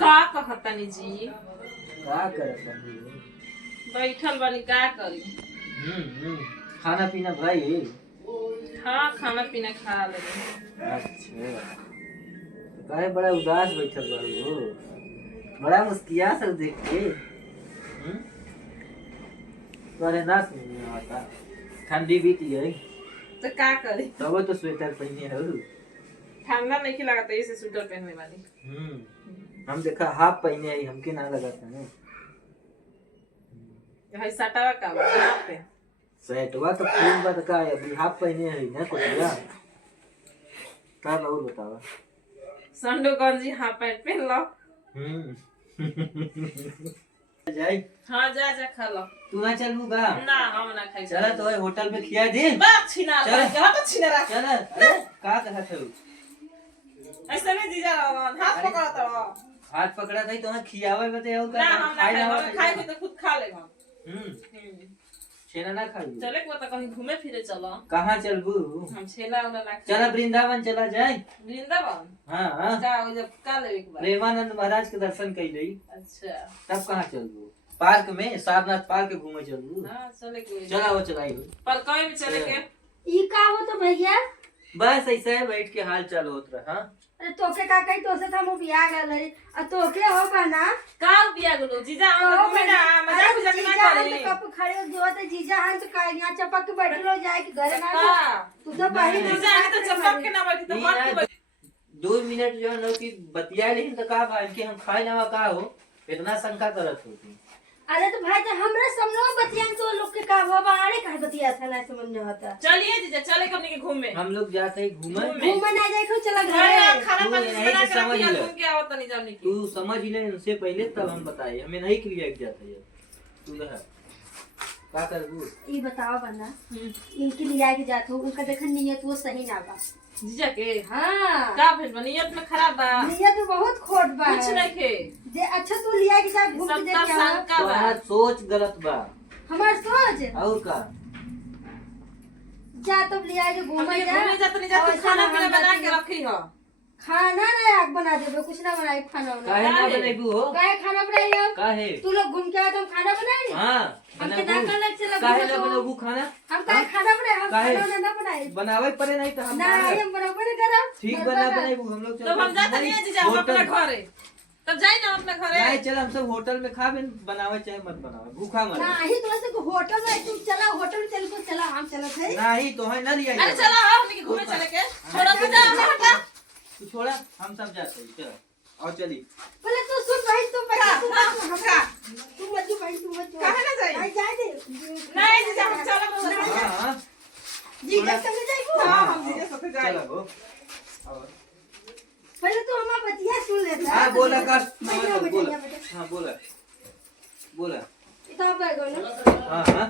का कहतनी जी? का करत बानी? बैठल बानी, का करी? खाना पीना भाई? हाँ, खाना पीना खा लेंगे। अच्छा, तो काहे बड़ा उदास बैठल बानी हो? बड़ा मुस्किया सब देख के। तुम्हारे ना समझ में आता, ठंडी बीती है तो का करी? तब तो स्वेटर पहने हो। ठंडा नहीं लगता, इसे स्वेटर पहनने वाली। हम देखा हाफ पहने आई, हमके ना लगा था ना। भाई सटावा का बा यहाँ पे। सेटवा तो फूल बात का है, अभी हाफ पहने है ना कोटिया। तब और बतावा। संडो गंजी हाफ पैंट पहन लो। जाई। हाँ, जा जा खा लो। तू ना चलबू बा? ना, हम ना खाई। चला तो होटल में खिया दे। बात छीना चल। यहाँ तो छीना रहा। चल, अरे का कहत हो? ऐसा नहीं जीजा हाथ पकड़ा तो। हाथ पकड़ा था तो ना खियावे बते हो ना, हम ना खाई खाई भी तो खुद खा ले हम। छेना ना खाई। चले को तो कहीं घूमे फिरे चलो। कहाँ चलबू? हम छेला उना ना। चला वृंदावन चला जाए। वृंदावन? हाँ जाओ जब का लेवे के बाद। प्रेमानंद महाराज के दर्शन कर ली। अच्छा। तब कहाँ चलबू? पार्क में, सारनाथ पार्क घूमे चलबू। हाँ, चले के। चला वो चलाई। पर कहीं भी चले के। ई का हो तो भैया? बस ऐसा है, बैठ के हाल चाल होत रहा। अरे तोके का कही तो से हम बियाह गल रही आ तोके हो बना का बिया गुलो जीजा हम तो घूमे ना मजाक मजाक ना करे। कप खड़े जो तो जीजा हम तो का यहां चपक के बैठलो जाए कि घर ना का तू तो बहिन जीजा तो चपक के ना बैठी तो मत के 2 मिनट जो है कि बतिया लेकिन तो का भाई कि हम खाए ना का हो, इतना शंका करत होती। अरे तो भाई तो हमरा समनो बतियान तो लोग के का हो बाड़े का बतिया था ना समझ में आता। चलिए जीजा चले कब के घूमे। हम लोग जाते हैं घूमे। घूमे ना जाए को चला घर घर खाना पानी तू बना के समझ रखिए ले। घूम के आवत नहीं जाने की। तू समझ ले उनसे पहले तब हम बताए, हमें नहीं क्लियर किया था ये। तू रहा का करबू? ई बताओ बना इनके लिए के जात हो उनका देखन नियत वो सही ना बा जीजा के। हां का भेल नियत में खराब बा। नियत बहुत खोट बा कुछ नहीं के। जे अच्छा तू लिया के साथ घूम के सब देख क्या शंका बा। तुम्हारा सोच गलत बा। हमार सोच और का? जा तब लिया के घूमे घूमे जा जा तो नहीं जा तू खाना पीना बना के रखी हो। खाना ना आग बना देबे कुछ ना बनाए खाना काहे बना ना बनेबू हो? काहे खाना बनाई हम काहे? तू लोग घूम के आए तो हम खाना बनाई हां हमके ना कर लग चला काहे ना बनाबू खाना? हम काहे खाना बनाए हम काहे? खाना ना बनाए बनावे पड़े नहीं तो हम ना हम बराबर करब ठीक बना बनाबू हम लोग। तो हम जाते नहीं है जीजा हम अपने घरे। तब जाई ना अपने घरे। नहीं चल हम सब होटल में खा बिन बनावे चाहे मत बनावे, भूखा मर। नहीं तो ऐसे होटल में तुम चला होटल में चल को चला हम चलत है नहीं तो है ना लिया। अरे चलो हम के घूमे चले के। छोड़ा तू जा हमें हटा। तू छोड़ा, हम सब जाते हैं। चल और चली। पहले तू सुन भाई तुम पहले तू का मत जो भाई तू मत काहे ना जाई? भाई जाए दे नहीं जीजा हम चलो हां जी का चले जाएगो हां हम जीजा साथे जाई। चलो और पहले तू हमारा बतिया सुन लेता हां बोला का बोला हां बोला बोला। इतना बैग ना हां हां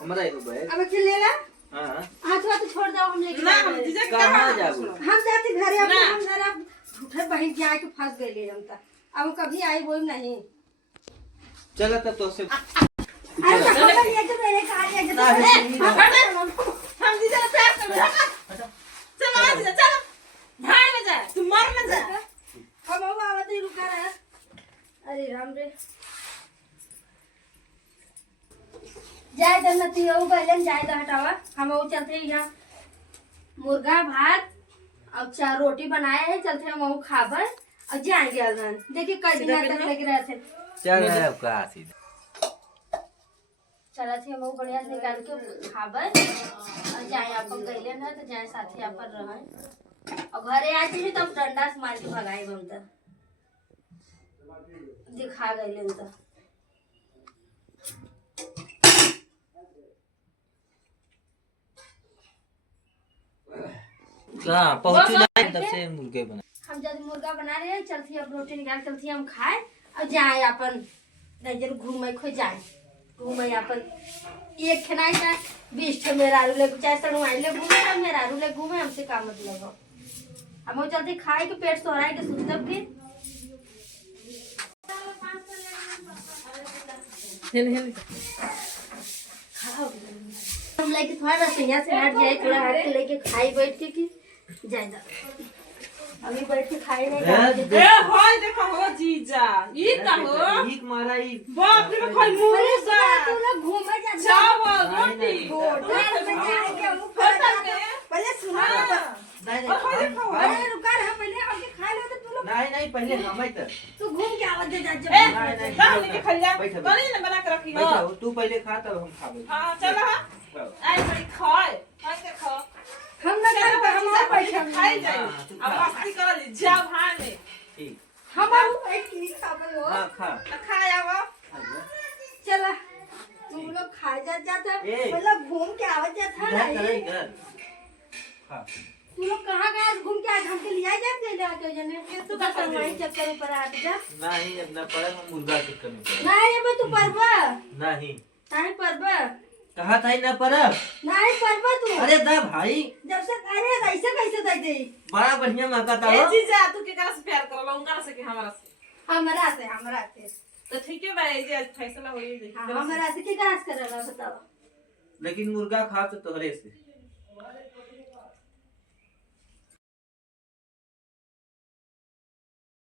हमारा इधर बैग। अब चल लेला हां हाथ हाथ छोड़ दो हम लेके ना हम जीजा के कहां जाबू? हम जाते घरे अब ना। हम जरा झूठे बहन के आके फंस गए हम तक अब कभी आई बोल नहीं चला तब तो से अरे तो हम ये तो मेरे कहा ये हम जीजा प्यार कर। चलो आ जीजा चलो। भाड़ में जा तू मर में जा। हम अब आवत ही रुका रहा अरे राम रे जाए दन्नती हो पहले जाए द हटावा हम वो चलते हैं यहाँ मुर्गा भात और 4 रोटी बनाए हैं चलते हैं हम खाबर और जाएंगे अगन देखिए कई दिन तक लगे रहे थे चल है का सीधा चला थे हम बढ़िया से निकाल के खाबर और जाए अपन गईले ना तो जाए साथी अपन रहे और घरे आते भी तब डंडा से मार के भगाए हम तो दिखा गईले तो कहां पहुंचू जाए तब से मुर्गे बना। हम जब मुर्गा बना रहे हैं चलती अब रोटी निकाल चलती हम खाए और जाए अपन नजर घूमे खो जाए घूमे अपन एक खनाई का 20 ठे मेरा आलू ले चाहे सड़ुआई ले घूमे हम मेरा आलू ले घूमे हमसे का मतलब हो हम जल्दी खाए के पेट सोहराए के सुतब के हम लेके थोड़ा रसोईया से हट जाए थोड़ा हट के लेके खाई बैठ के कि जाए अभी बैठ के खाए नहीं ए होय ये का हो एक मारा ही बाप रे कोई मुर्गा तू लोग घूमे जा चावल रोटी होटल में जाके हम होटल में पहले सुना नहीं अरे रुका रहा पहले हमके खा लो तो तू लोग नहीं पहले हम तो तू घूम के आवाज दे जा ए नहीं, दाल लेके खा जा बैठ, बैठ। बनी ना बना के रखी हो बैठा हो तू पहले खा तब हम खाबे हां चलो हां आई बड़ी खाए के खा हम ना कर हम और बैठे खाई जाए हाँ, तू अब खा। मस्ती कर ली जा भाई में ठीक हम और एक की खाबे हो हां खा खाया वो चला तुम लोग खा जाता ए। मतलब घूम के आवाज जाता इधर ना करे ये। इधर खा तू लोग कहाँ गए घूम के आज हमके लिया जाते ले आके जने ये तो बस हमारे चक्कर पर आ जा नहीं अब ना पड़ा हम मुर्गा चिकन में पड़े। नहीं अब तू परबा नहीं नहीं परबा कहा था ही ना पड़ा नहीं परबा तू अरे दा भाई जब से अरे कैसे दे दे बड़ा बढ़िया मौका था ए वो। जीजा तू के करा से प्यार करला उनका से कि हमरा से हमरा से तो ठीक है भाई जी आज फैसला हो गई हमरा से के कहां से करला बताओ लेकिन मुर्गा खा तो तोहरे से